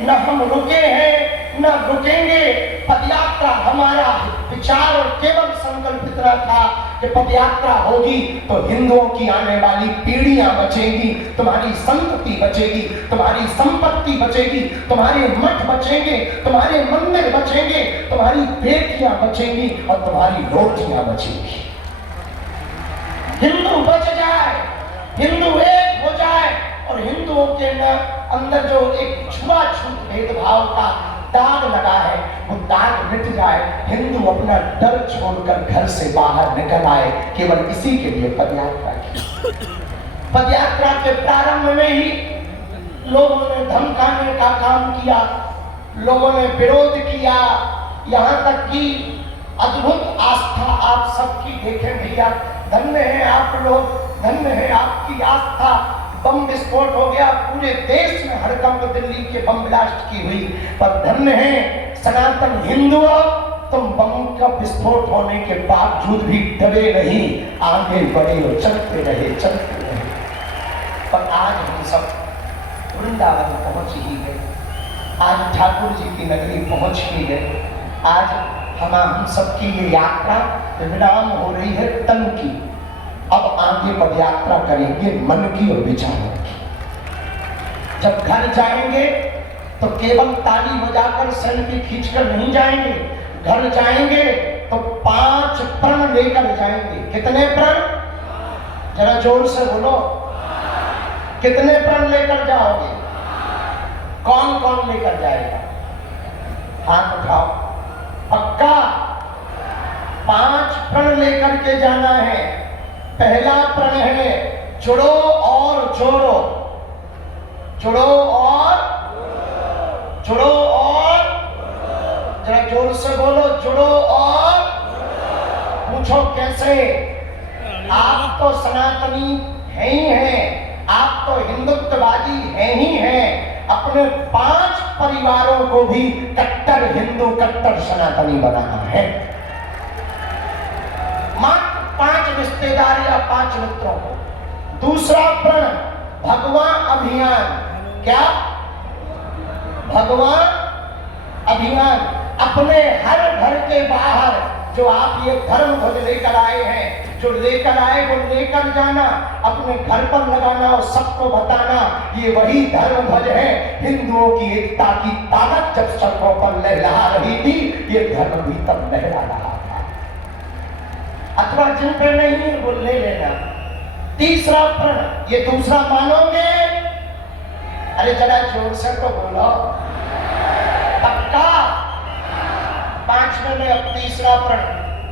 न हम रुके हैं न रुकेंगे। पदयात्रा हमारा विचार और केवल संकल्प इतना था कि पदयात्रा होगी तो हिंदुओं की आने वाली पीढ़ियां बचेंगी, तुम्हारी संतति बचेगी, तुम्हारी संपत्ति बचेगी, तुम्हारे मठ बचेंगे, तुम्हारे मंदिर बचेंगे, तुम्हारी बेटियां बचेंगी और तुम्हारी रोटियां बचेंगी। हिंदू बच जाए, हिंदू एक हो जाए और हिंदुओं के अंदर जो एक छुआछूत भेदभाव का दाग लगा है वो दाग मिट जाए, हिंदू अपना डर छोड़कर घर से बाहर निकल आए। केवल इसी के लिए पदयात्रा की। पदयात्रा के प्रारंभ में ही लोगों ने धमकाने का काम किया, लोगों ने विरोध किया, यहाँ तक कि अद्भुत आस्था आप सबकी देखें भैया, धन्य है आप लोग, धन्य है आपकी आस्था। बम विस्फोट हो गया, पूरे देश में हड़कंप दिल्ली के बम ब्लास्ट की हुई, पर धन्य है सनातन हिंदुओं, तुम बम का विस्फोट होने के बावजूद भी डरे नहीं, आगे बढ़े और चलते रहे, चलते रहे। पर आज हम सब वृंदावन पहुंच ही गए, आज ठाकुर जी की नगरी पहुंच ही गए। आज हम सबकी ये यात्रा विराम हो रही है तन की, अब आगे पद यात्रा करेंगे मन की और विचारों की। जब घर जाएंगे तो केवल ताली बजाकर सेल्फी खींचकर नहीं जाएंगे, घर जाएंगे तो 5 प्रण लेकर जाएंगे। कितने प्रण? जरा जोर से बोलो, कितने प्रण लेकर जाओगे? कौन कौन लेकर जाएगा? हाथ उठाओ। पक्का 5 प्रण लेकर के जाना है। पहला प्रण है जुड़ो और जोड़ो, जुड़ो और जुड़ो और जरा जोर से बोलो, जुड़ो और पूछो कैसे? आप तो सनातनी हैं ही हैं, आप तो हिंदुत्ववादी हैं ही हैं, अपने 5 परिवारों को भी कट्टर हिंदू कट्टर सनातनी बनाना है। मात्र 5 रिश्तेदार या 5 मित्रों को। दूसरा प्रण भगवान अभियान। क्या? भगवान अभियान। अपने हर घर के बाहर जो आप ये धर्म ध्वज लेकर आए हैं, जो लेकर आए वो लेकर जाना, अपने घर पर लगाना और सबको बताना ये वही धर्म ध्वज है। हिंदुओं की एकता की ताकत जब सड़कों पर लहरा रही थी, ये धर्म भी तब लहरा रहा था। अथवा जिन पे नहीं वो ले लेना। तीसरा प्रण, ये दूसरा मानोगे? अरे जरा जोर से तो बोलो, पक्का? 5वें में अब तीसरा प्रण।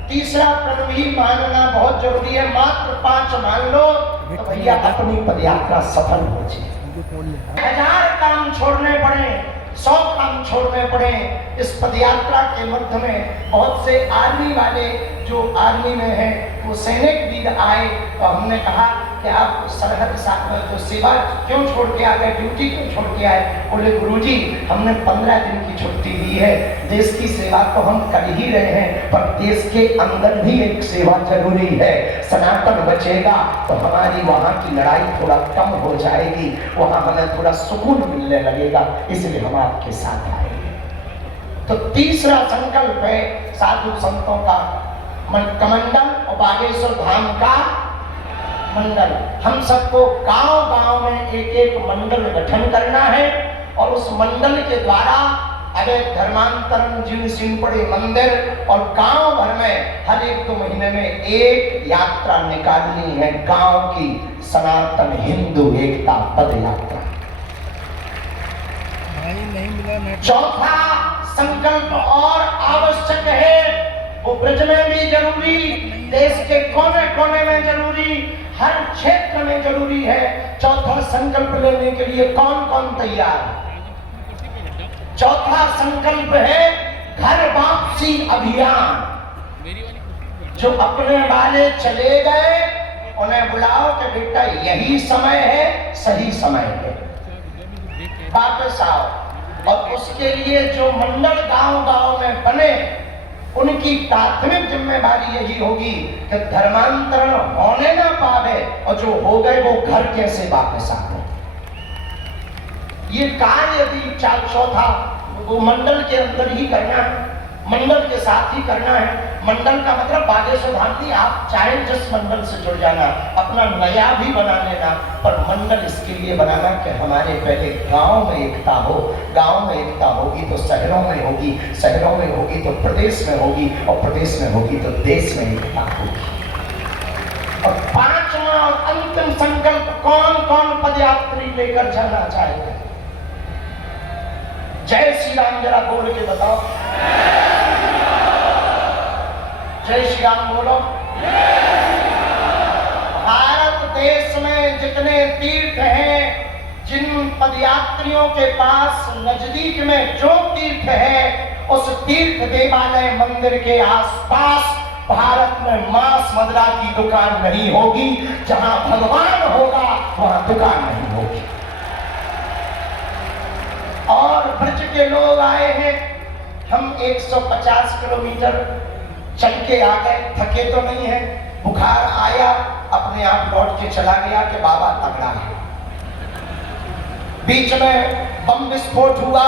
तीसरा प्रण भी मानना बहुत जरूरी है। मात्र 5 मान लो तो भैया अपनी पदयात्रा सफल हो जाए। 1000 काम छोड़ने पड़े, 100 काम छोड़ने पड़े, इस पदयात्रा के मध्य में बहुत से आर्मी वाले जो आर्मी में हैं वो सैनिक वीर आए, तो हमने कहा कि आप सरहद जो सेवा क्यों छोड़ के आ गए, ड्यूटी क्यों छोड़ के आए? बोले गुरुजी हमने 15 दिन की छुट्टी ली है, देश की सेवा तो हम कर ही रहे हैं, पर देश के अंदर भी एक सेवा जरूरी है। सनातन बचेगा तो हमारी वहाँ की लड़ाई थोड़ा कम हो जाएगी, वहाँ हमें थोड़ा सुकून मिलने लगेगा, इसलिए हम आपके साथ आएंगे। तो तीसरा संकल्प है साधु संतों का कमंडल और बागेश्वर धाम का मंडल। हम सबको गांव-गांव में एक मंडल गठन करना है और उस मंडल के द्वारा अगर धर्मांतरण जिन सिंह पड़े मंदिर और गांव भर में हर 1-2 महीने में एक यात्रा निकालनी है, गांव की सनातन हिंदू एकता पद यात्रा। चौथा संकल्प और आवश्यक है, वो ब्रज में भी जरूरी, देश के कोने कोने में जरूरी, हर क्षेत्र में जरूरी है। चौथा संकल्प लेने के लिए कौन कौन तैयार? चौथा संकल्प है घर वापसी अभियान। जो अपने वाले चले गए उन्हें बुलाओ कि बेटा यही समय है, सही समय है, वापस आओ। और उसके लिए जो मंडल गांव-गांव में बने उनकी प्राथमिक जिम्मेदारी यही होगी कि धर्मांतरण होने ना पावे और जो हो गए वो घर कैसे वापस आ गए। ये कार्य यदि चौथा वो मंडल के अंदर ही करना है, मंडल के साथ ही करना है। मंडल का मतलब बागेश्वर धाम नहीं, आप चाहे जिस मंडल से जुड़ जाना, अपना नया भी बना लेना, पर मंडल इसके लिए बनाना कि हमारे पहले गांव में एकता हो, गांव में एकता होगी तो शहरों में होगी, शहरों में होगी तो प्रदेश में होगी, और प्रदेश में होगी तो देश में एकता होगी। और पांचवा और अंतिम संकल्प, कौन कौन पदयात्री लेकर जाना चाहेगा? जय श्री राम जरा बोल के बताओ। जय श्री राम बोलो। भारत देश में जितने तीर्थ हैं, जिन पदयात्रियों के पास नजदीक में जो तीर्थ है, उस तीर्थ देवालय मंदिर के आसपास भारत में मांस मदिरा की दुकान नहीं होगी। जहां भगवान होगा वहां दुकान नहीं होगी। और ब्रज के लोग आए हैं, हम 150 किलोमीटर चल के आ गए, थके तो नहीं है। बुखार आया, अपने आप लौट के चला गया कि बाबा तगड़ा है। बीच में बम विस्फोट हुआ,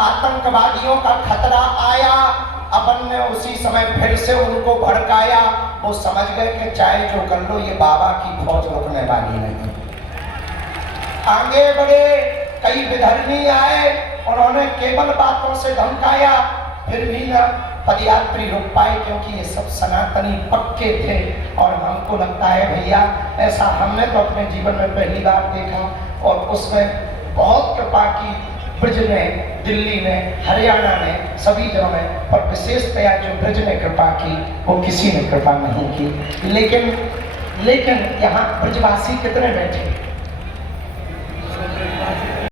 आतंकवादियों का खतरा आया, अपन ने उसी समय फिर से उनको भड़काया। वो समझ गए कि चाहे जो कर लो, ये बाबा की फौज रुकने वाली नहीं। आगे बढ़े, कई विधर्मी आए, उन्होंने केवल बातों से धमकाया, फिर भी ना पदयात्री रुक पाए, क्योंकि ये सब सनातनी पक्के थे। और हमको लगता है भैया, ऐसा हमने तो अपने जीवन में पहली बार देखा, और उसमें बहुत कृपा की ब्रज ने, दिल्ली में, हरियाणा में, सभी जगह में, पर विशेषतया जो ब्रज ने कृपा की वो किसी ने कृपा नहीं की। लेकिन यहाँ ब्रजवासी कितने बैठे?